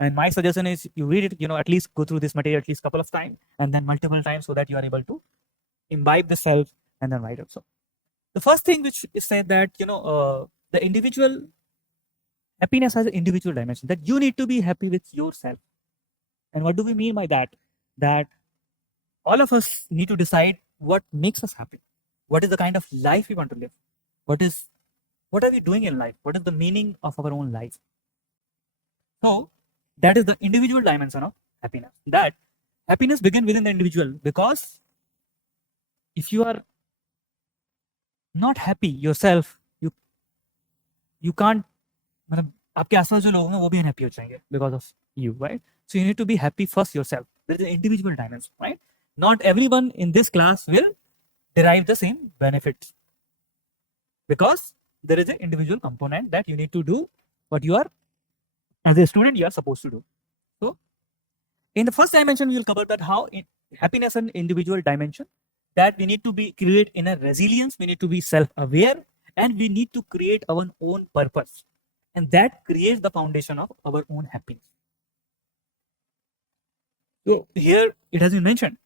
And my suggestion is you read it, at least go through this material at least couple of times and then multiple times so that you are able to imbibe the self and then write it. So the first thing which is said that, the individual happiness has an individual dimension, that you need to be happy with yourself. And what do we mean by that? That all of us need to decide what makes us happy. What is the kind of life we want to live? What are we doing in life? What is the meaning of our own life? So that is the individual dimension of happiness. That happiness begins within the individual, because if you are not happy yourself, you can't, आपके आसपास जो लोग हैं वो भी unhappy हो जाएंगे because of you, right? So you need to be happy first yourself. There is an individual dimension, right? Not everyone in this class will derive the same benefits, because there is an individual component that you need to do what you are, as a student, you are supposed to do. So in the first dimension, we will cover that how happiness and individual dimension, that we need to be create inner resilience, we need to be self-aware, and we need to create our own purpose, and that creates the foundation of our own happiness. So here it has been mentioned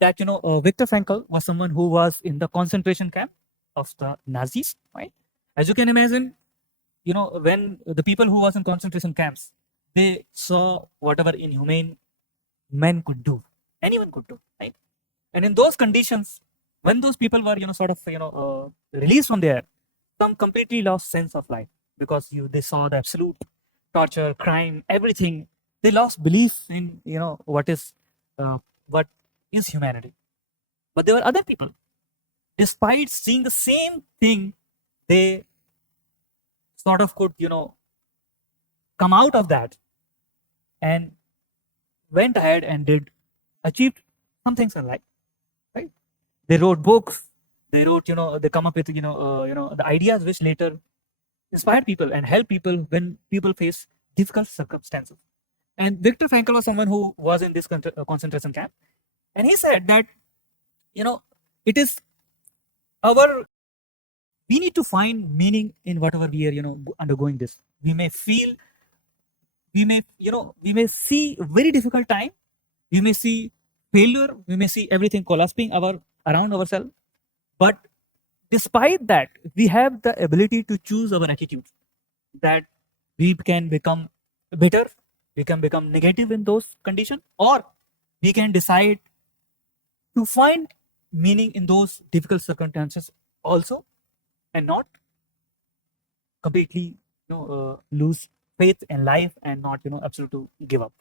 that Viktor Frankl was someone who was in the concentration camp of the Nazis, right? As you can imagine, when the people who was in concentration camps, they saw whatever inhumane men could do, anyone could do, right? And in those conditions, when those people were released from there, some completely lost sense of life, because they saw the absolute torture, crime, everything. They lost belief in what is humanity. But there were other people, despite seeing the same thing, they sort of could come out of that and went ahead and achieved some things in life, right? They wrote books, they come up with the ideas which later inspired people and help people when people face difficult circumstances. And Viktor Frankl was someone who was in this concentration camp, and he said that it is we need to find meaning in whatever we are undergoing this. We may feel, we may see a very difficult time, we may see failure, we may see everything collapsing around ourselves, but despite that, we have the ability to choose our attitude, that we can become better, we can become negative in those conditions, or we can decide to find meaning in those difficult circumstances also, and not completely lose faith in life and not absolutely give up.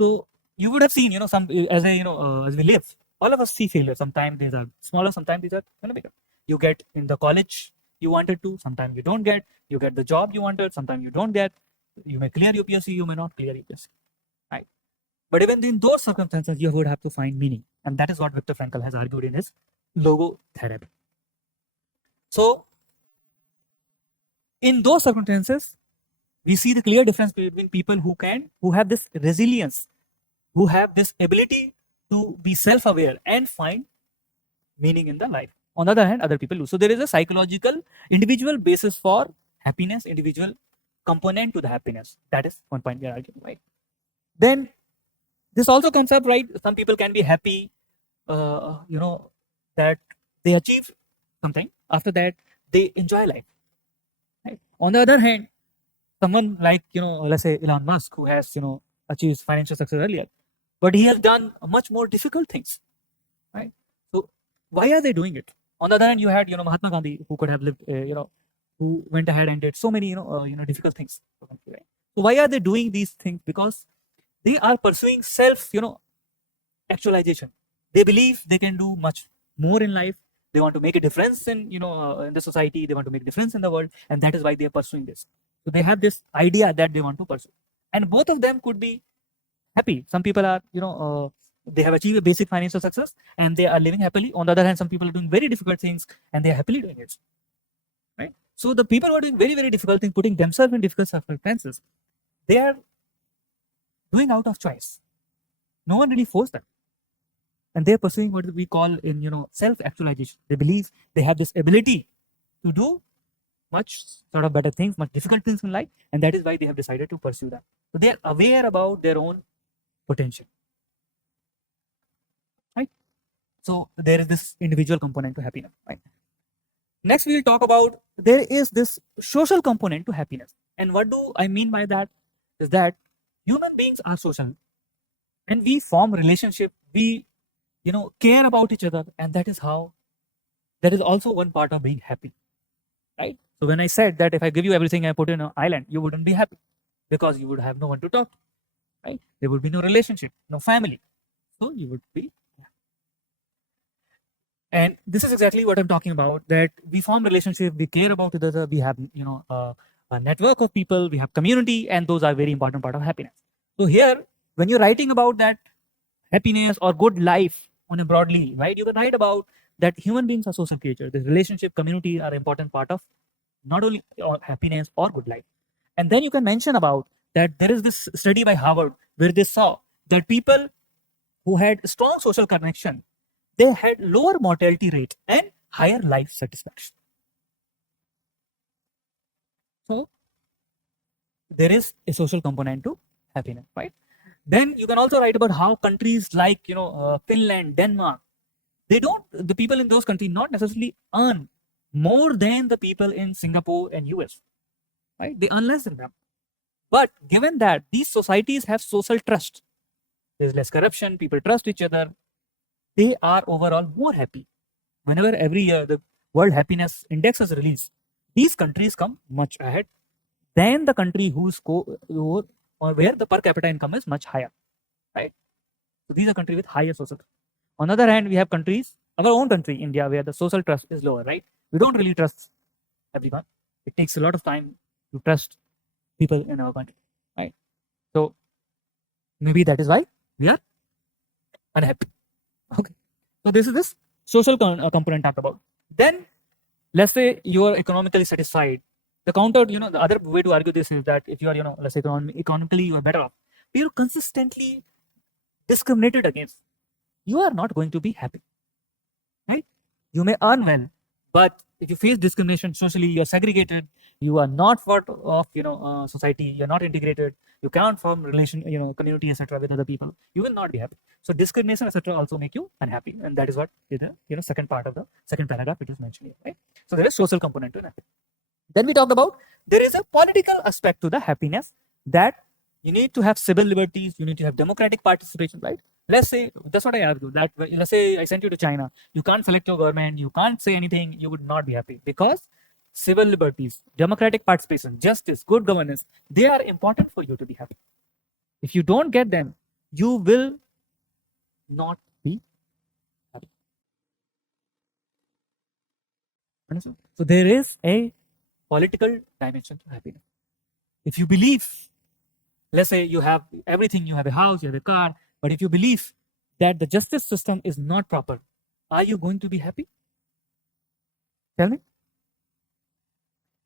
So you would have seen some as we live, all of us see failure. Sometimes these are smaller, sometimes these are bigger. You get in the college you wanted to, sometimes you don't get. You get the job you wanted, sometimes you don't get. You may clear UPSC, you may not clear UPSC, right? But even in those circumstances, you would have to find meaning, and that is what Viktor Frankl has argued in his logotherapy. So in those circumstances, we see the clear difference between people who have this resilience, who have this ability to be self-aware and find meaning in the life. On the other hand, other people lose. So there is a psychological individual basis for happiness, individual component to the happiness. That is one point we are arguing, right? Then this also comes up, right? Some people can be happy, that they achieve something. After that, they enjoy life, right? On the other hand, someone like let's say Elon Musk, who has achieved financial success earlier, but he has done much more difficult things, right? So why are they doing it? On the other hand, you had Mahatma Gandhi, who could have lived who went ahead and did so many difficult things, right? So why are they doing these things? Because they are pursuing self actualization. They believe they can do much more in life. They want to make a difference in in the society. They want to make a difference in the world, and that is why they are pursuing this. So they have this idea that they want to pursue, and both of them could be happy. Some people are they have achieved a basic financial success and they are living happily. On the other hand, some people are doing very difficult things and they are happily doing it, right? So the people who are doing very, very difficult things, putting themselves in difficult circumstances, they are doing out of choice. No one really forced them, and they are pursuing what we call in self-actualization. They believe they have this ability to do much sort of better things, much difficult things in life, and that is why they have decided to pursue that. So they are aware about their own potential, right? So there is this individual component to happiness, right? Next, we will talk about there is this social component to happiness. And what do I mean by that? Is that human beings are social, and we form relationship. We, care about each other, and that is also one part of being happy, right? So when I said that if I give you everything I put in an island, you wouldn't be happy because you would have no one to talk to, right? There would be no relationship, no family, so you would be. And this is exactly what I'm talking about, that we form relationship, we care about each other, we have a network of people, we have community, and those are very important part of happiness. So here, when you're writing about that happiness or good life on a broadly, right, you can write about that human beings are social creatures. The relationship, community are important part of not only happiness or good life. And then you can mention about that there is this study by Harvard where they saw that people who had strong social connection, they had lower mortality rate and higher life satisfaction. So there is a social component to happiness, right? Then you can also write about how countries like Finland, Denmark, the people in those countries not necessarily earn more than the people in Singapore and US, right? They earn less than them. But given that these societies have social trust, there's less corruption, people trust each other, they are overall more happy. Whenever every year the World Happiness Index is released, these countries come much ahead than the country or where the per capita income is much higher, right? So these are countries with higher social. On the other hand, we have countries, our own country, India, where the social trust is lower, right? We don't really trust everyone. It takes a lot of time to trust people in our country, right? So maybe that is why we are unhappy. Okay. So this is this social component talked about. Then let's say you are economically satisfied. The counter, the other way to argue this is that if you are, let's say economically you are better off, but you're consistently discriminated against, you are not going to be happy, right? You may earn well, but if you face discrimination socially, you're segregated, you are not part of society, you're not integrated, you can't form relation, community, etc. with other people, you will not be happy. So discrimination, etc. also make you unhappy, and that is what is the second part of the second paragraph which is mentioned here, right? So there is social component to that. Then we talked about there is a political aspect to the happiness, that you need to have civil liberties, you need to have democratic participation, right? Let's say, that's what I argue, that let's say I sent you to China, you can't select your government, you can't say anything, you would not be happy, because civil liberties, democratic participation, justice, good governance, they are important for you to be happy. If you don't get them, you will not be happy. Understand? So there is a political dimension to happiness. If you believe, let's say you have everything, you have a house, you have a car, but if you believe that the justice system is not proper, are you going to be happy? Tell me.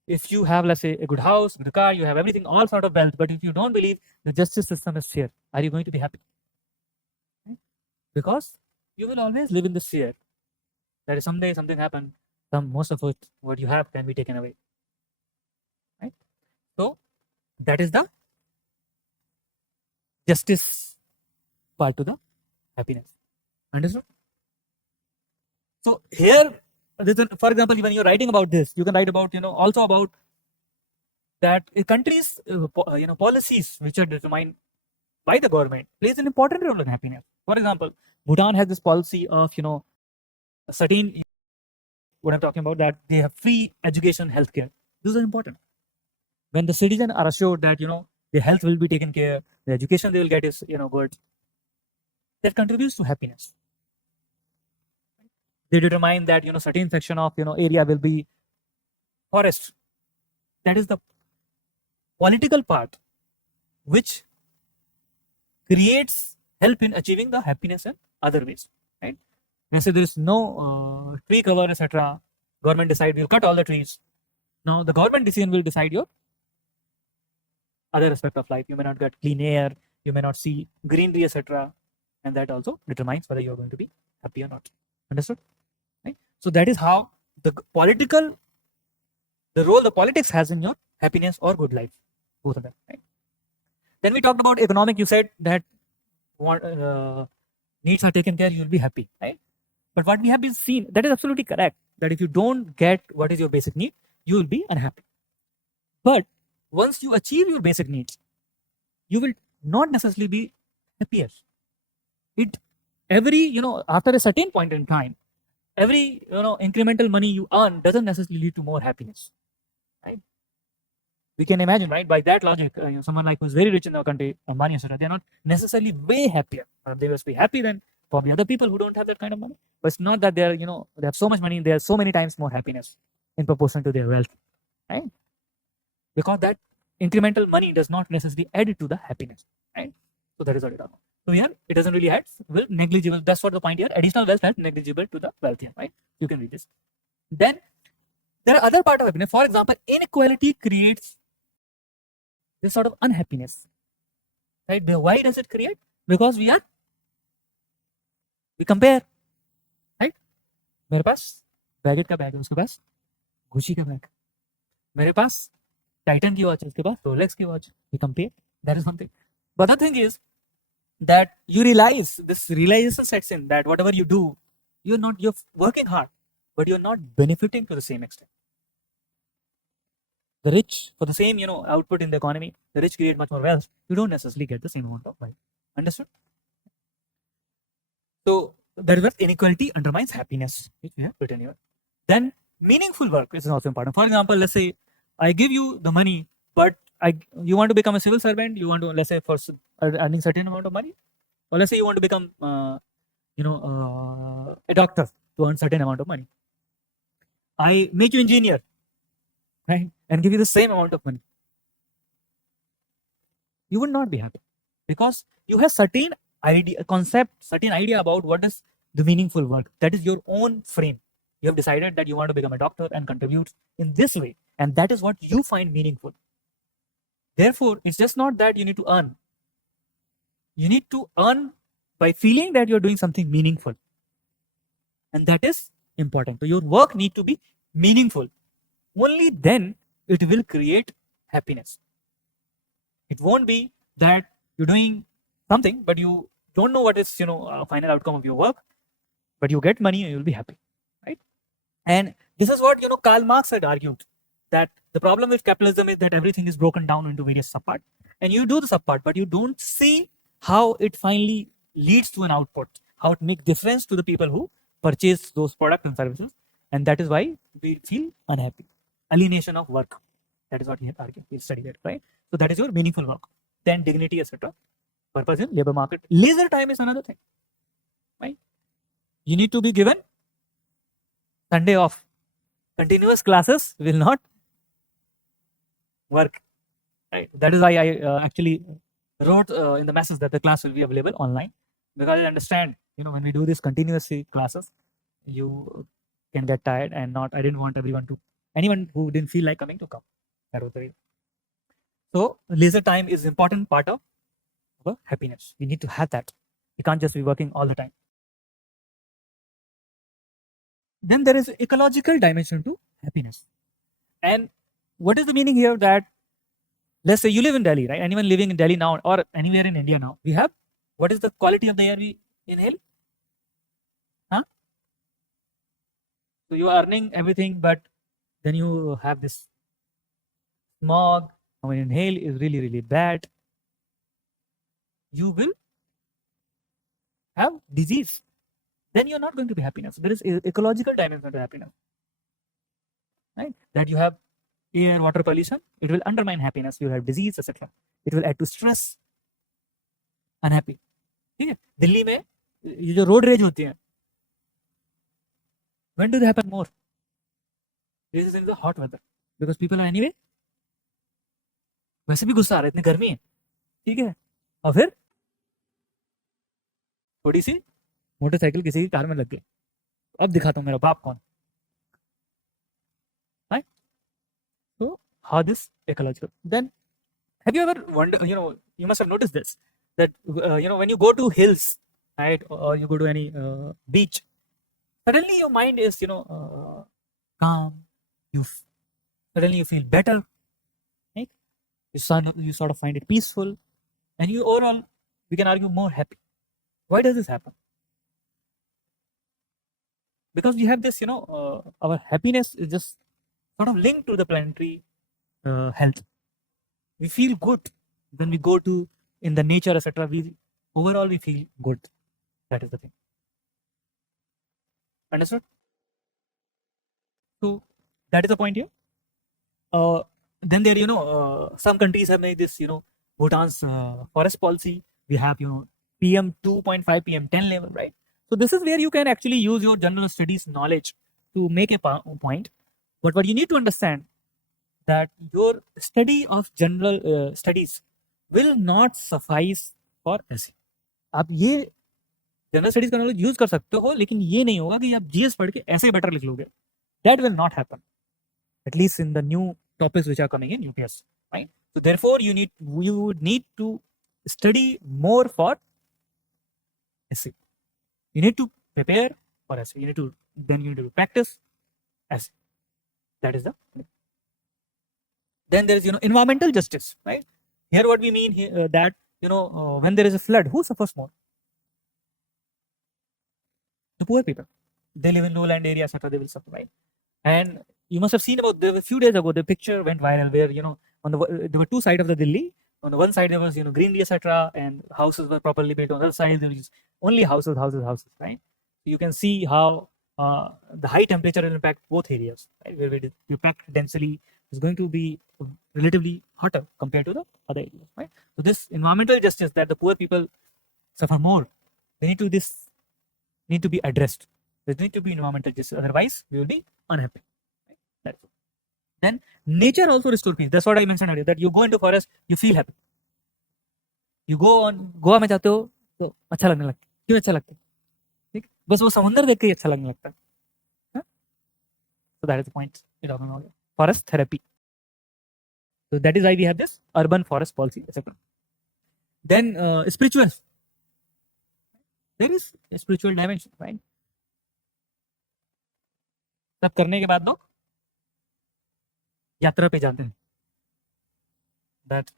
If you have, let's say, a good house, a car, you have everything, all sort of wealth, but if you don't believe the justice system is fair, are you going to be happy? Because you will always live in this fear that if someday something happen, most of what you have can be taken away, right? So that is the justice part to the happiness. Understood? So here, for example, when you're writing about this, you can write about also about that a country's policies which are determined by the government plays an important role in happiness. For example, Bhutan has this policy of certain, what I'm talking about, that they have free education, healthcare. These are important. When the citizens are assured that their health will be taken care, the education they will get is good, that contributes to happiness. They determine that certain section of area will be forest. That is the political part which creates help in achieving the happiness in other ways, right? Let's say there is no tree cover, etc. Government decide we'll cut all the trees. Now the government decision will decide your other aspect of life. You may not get clean air, you may not see greenery, etc. And that also determines whether you're going to be happy or not. Understood? Right? So that is how the political the role the politics has in your happiness or good life, both of them, right? Then we talked about economic. You said that needs are taken care, you will be happy, right? But what we have been seen, that is absolutely correct, that if you don't get what is your basic need, you will be unhappy. But once you achieve your basic needs, you will not necessarily be happier. After a certain point in time, every incremental money you earn doesn't necessarily lead to more happiness, right? We can imagine, right? By that logic, someone like who's very rich in our country, Ambani, etc., they're not necessarily way happier. They must be happy than probably other people who don't have that kind of money. But it's not that they're, they have so much money, they have so many times more happiness in proportion to their wealth, right? Because that incremental money does not necessarily add to the happiness, right? So that is what it is. So here, it doesn't really add, well, negligible. That's what the point here. Additional wealth adds negligible to the wealth here, right? You can read this. Then, there are other part of happiness. For example, inequality creates this sort of unhappiness, right? Why does it create? Because we compare, right? मेरे पास baguette का bag है, उसके पास Gucci का bag, मेरे पास Titan की watch है, उसके पास Rolex की watch. We compare. That is something. But the thing is that you realize, this realization sets in that whatever you do, you're working hard, but you're not benefiting to the same extent. The rich, for the same output in the economy, the rich create much more wealth. You don't necessarily get the same amount of wealth. Understood? So that is where inequality undermines happiness, which we have written here. Then meaningful work is also important. For example, let's say I give you the money, but you want to become a civil servant. You want to, let's say, for earning certain amount of money, or let's say you want to become a doctor to earn certain amount of money. I make you engineer, right, and give you the same amount of money. You would not be happy because you have certain idea about what is the meaningful work. That is your own frame. You have decided that you want to become a doctor and contribute in this way, and that is what you find meaningful. Therefore, it's just not that you need to earn. You need to earn by feeling that you're doing something meaningful, and that is important. So your work need to be meaningful. Only then it will create happiness. It won't be that you're doing something, but you don't know what is final outcome of your work, but you get money and you'll be happy, right? And this is what Karl Marx had argued, that the problem with capitalism is that everything is broken down into various subparts, and you do the subpart, but you don't see how it finally leads to an output, how it makes difference to the people who purchase those products and services, and that is why we feel unhappy. Alienation of work. That is what he had argued. We'll study that, right? So that is your meaningful work. Then dignity, etc. Purpose in labor market. Leisure time is another thing, right? You need to be given Sunday off. Continuous classes will not work, right? That is why I actually wrote in the message that the class will be available online, because I understand, when we do this continuously classes, you can get tired, and I didn't want anyone who didn't feel like coming to come. That was the reason. So leisure time is important part of our happiness. We need to have that. We can't just be working all the time. Then there is ecological dimension to happiness. And what is the meaning here? That let's say you live in Delhi, right? Anyone living in Delhi now or anywhere in India now, we have, what is the quality of the air we inhale? So you are earning everything, but then you have this smog. When you inhale is really, really bad. You will have disease. Then you're not going to be happiness. There is ecological dimension to happiness, right? That you have air, water pollution, it will undermine happiness. You have disease, etc. It will add to stress, unhappy. ठीक है? दिल्ली में ये जो road rage होती है, when do they happen more? This is in the hot weather, because people are anyway वैसे भी गुस्सा आ रहा है, इतनी गर्मी है, ठीक है, और फिर थोड़ी सी मोटरसाइकिल किसी की कार में लग गई, अब दिखाता हूँ मेरा बाप कौन, right? So how this ecological. Then have you ever wondered, you must have noticed this, that when you go to hills, right, or you go to any beach, suddenly your mind is calm, you suddenly you feel better, right? You sort of find it peaceful, and you overall, we can argue, more happy. Why does this happen? Because we have this, our happiness is just sort of linked to the planetary health. We feel good when we go to in the nature, etc. We overall we feel good. That is the thing. Understood? So that is the point here. Then there, some countries have made this, Bhutan's forest policy. We have, PM 2.5, PM 10 level, right? So this is where you can actually use your general studies knowledge to make a point. But what you need to understand that your study of general studies will not suffice for essay. आप ये general studies का knowledge use कर सकते हो, लेकिन ये नहीं होगा कि आप जीएस पढ़ के ऐसे बेटर लिख लोगे. That will not happen, at least in the new topics which are coming in UPSC, right? So therefore you would need to study more for essay. You need to prepare for essay. You need to practice essay. That is the thing. Then there is environmental justice, right? Here what we mean here that when there is a flood, who suffers more? The poor people. They live in lowland areas, etc. They will suffer, right? And you must have seen about a few days ago the picture went viral where there were two sides of the Delhi. On the one side there was greenery, etc., and houses were properly built. On the other side there was only houses, right? You can see how the high temperature will impact both areas, right? Where you packed densely is going to be relatively hotter compared to the other areas, right? So this environmental justice that the poor people suffer more, they need to be addressed. There need to be environmental justice. Otherwise, we will be unhappy. Right? That's it. Then nature also restores peace. That's what I mentioned earlier. That you go into forest, you feel happy. You go on Goa में जाते हो तो अच्छा लगने लगता है. क्यों अच्छा लगता है? ठीक, बस वो समुंदर देख के ही अच्छा लगने लगता है. So that is the point we're talking about. Forest therapy. So that is why we have this urban forest policy, etc. Then spiritual. There is a spiritual dimension, right? सब करने के बाद लोग यात्रा पे जाते हैं. That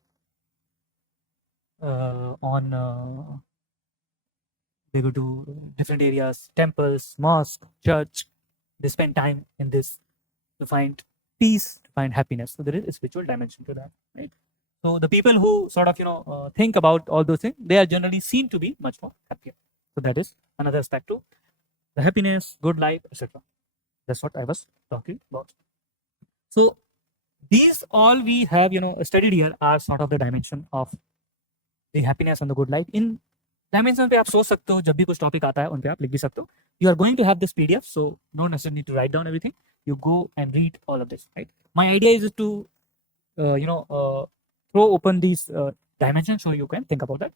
they go to different areas, temples, mosque, church. They spend time in this to find peace, to find happiness. So there is a spiritual dimension to that, right? So the people who sort of think about all those things, they are generally seen to be much more happier. So that is another aspect to the happiness, good life, etc. That's what I was talking about. So these all we have studied here are sort of the dimension of the happiness and the good life. In dimension पे आप सोच सकते हो, जब भी कुछ topic आता है उन पे आप लिख भी सकते हो. You are going to have this PDF, so no necessarily need to write down everything. You go and read all of this, right? My idea is to throw open these dimensions so you can think about that.